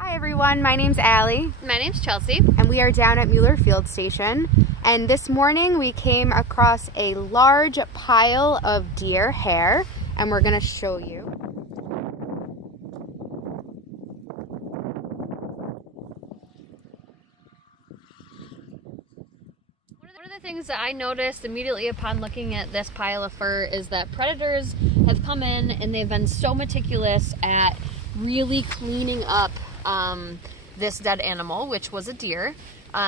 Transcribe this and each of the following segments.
Hi everyone, my name's Allie. My name's Chelsea. And we are down at Mueller Field Station. And this morning we came across a large pile of deer hair, and we're going to show you. One of the things that I noticed immediately upon looking at this pile of fur is that predators have come in and they've been so meticulous at really cleaning up this dead animal, which was a deer.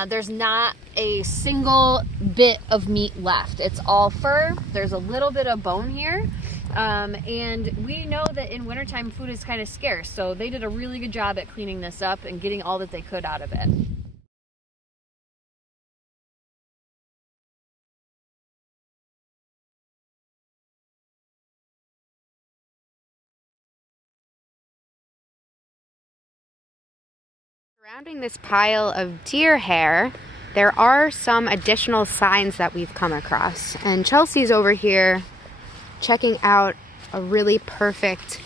There's not a single bit of meat left. It's all fur. There's a little bit of bone here. And we know that in wintertime food is kind of scarce, so they did a really good job at cleaning this up and getting all that they could out of it. Surrounding this pile of deer hair, there are some additional signs that we've come across. And Chelsea's over here checking out a really perfect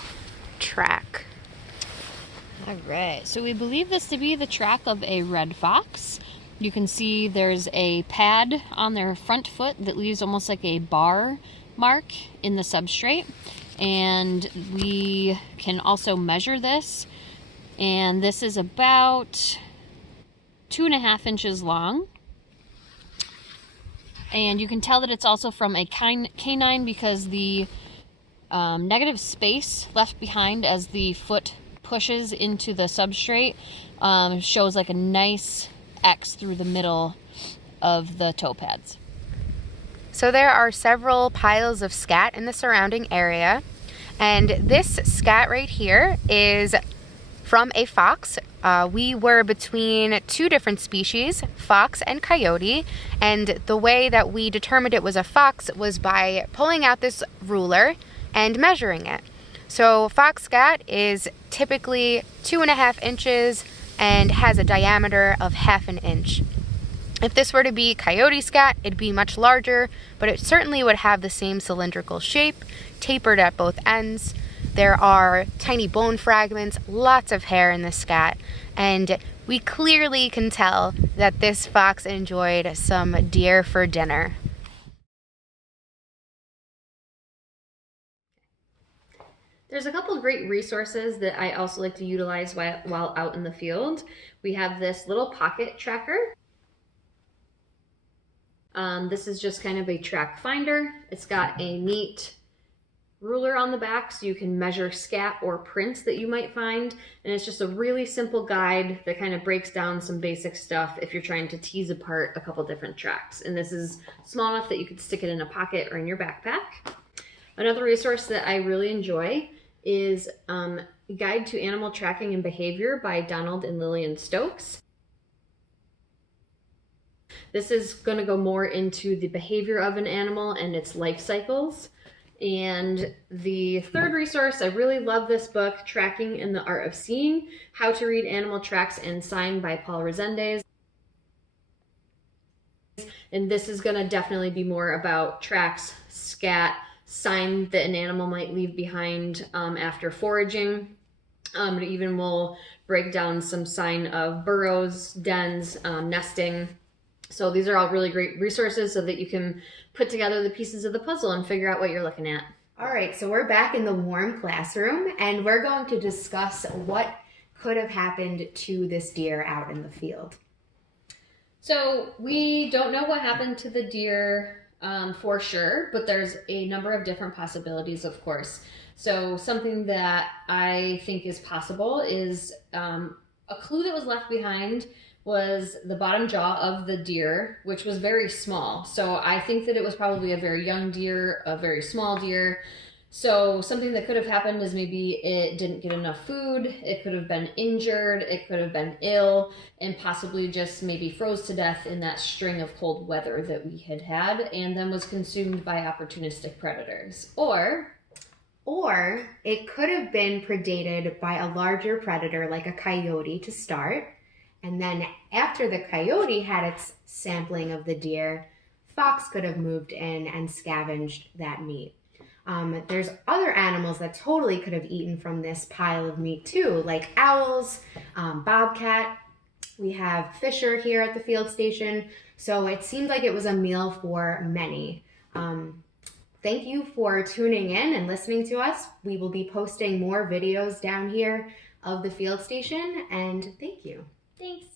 track. All right, so we believe this to be the track of a red fox. You can see there's a pad on their front foot that leaves almost like a bar mark in the substrate. And we can also measure this. And this is about 2.5 inches long. And you can tell that it's also from a canine because the negative space left behind as the foot pushes into the substrate shows like a nice X through the middle of the toe pads. So there are several piles of scat in the surrounding area, and this scat right here is from a fox. We were between two different species, fox and coyote, and the way that we determined it was a fox was by pulling out this ruler and measuring it. So fox scat is typically 2.5 inches and has a diameter of 1/2 inch. If this were to be coyote scat, it'd be much larger, but it certainly would have the same cylindrical shape, tapered at both ends. There are tiny bone fragments, lots of hair in the scat, and we clearly can tell that this fox enjoyed some deer for dinner. There's a couple of great resources that I also like to utilize while out in the field. We have this little pocket tracker. This is just kind of a track finder. It's got a neat ruler on the back so you can measure scat or prints that you might find, and it's just a really simple guide that kind of breaks down some basic stuff if you're trying to tease apart a couple different tracks. And this is small enough that you could stick it in a pocket or in your backpack. Another resource that I really enjoy is Guide to Animal Tracking and Behavior by Donald and Lillian Stokes. This is going to go more into the behavior of an animal and its life cycles. And the third resource, I really love this book, Tracking and the Art of Seeing, How to Read Animal Tracks and Sign by Paul Resendez. And this is going to definitely be more about tracks, scat, sign that an animal might leave behind after foraging. It even will break down some sign of burrows, dens, nesting. So these are all really great resources so that you can put together the pieces of the puzzle and figure out what you're looking at. All right, so we're back in the warm classroom, and we're going to discuss what could have happened to this deer out in the field. So we don't know what happened to the deer for sure, but there's a number of different possibilities, of course. So something that I think is possible is a clue that was left behind was the bottom jaw of the deer, which was very small. So I think that it was probably a very young deer, a very small deer. So something that could have happened is maybe it didn't get enough food, it could have been injured, it could have been ill, and possibly just maybe froze to death in that string of cold weather that we had had, and then was consumed by opportunistic predators. Or it could have been predated by a larger predator like a coyote to start. And then after the coyote had its sampling of the deer, fox could have moved in and scavenged that meat. There's other animals that totally could have eaten from this pile of meat too, like owls, bobcat. We have Fisher here at the field station. So it seemed like it was a meal for many. Thank you for tuning in and listening to us. We will be posting more videos down here of the field station, and thank you. Thanks.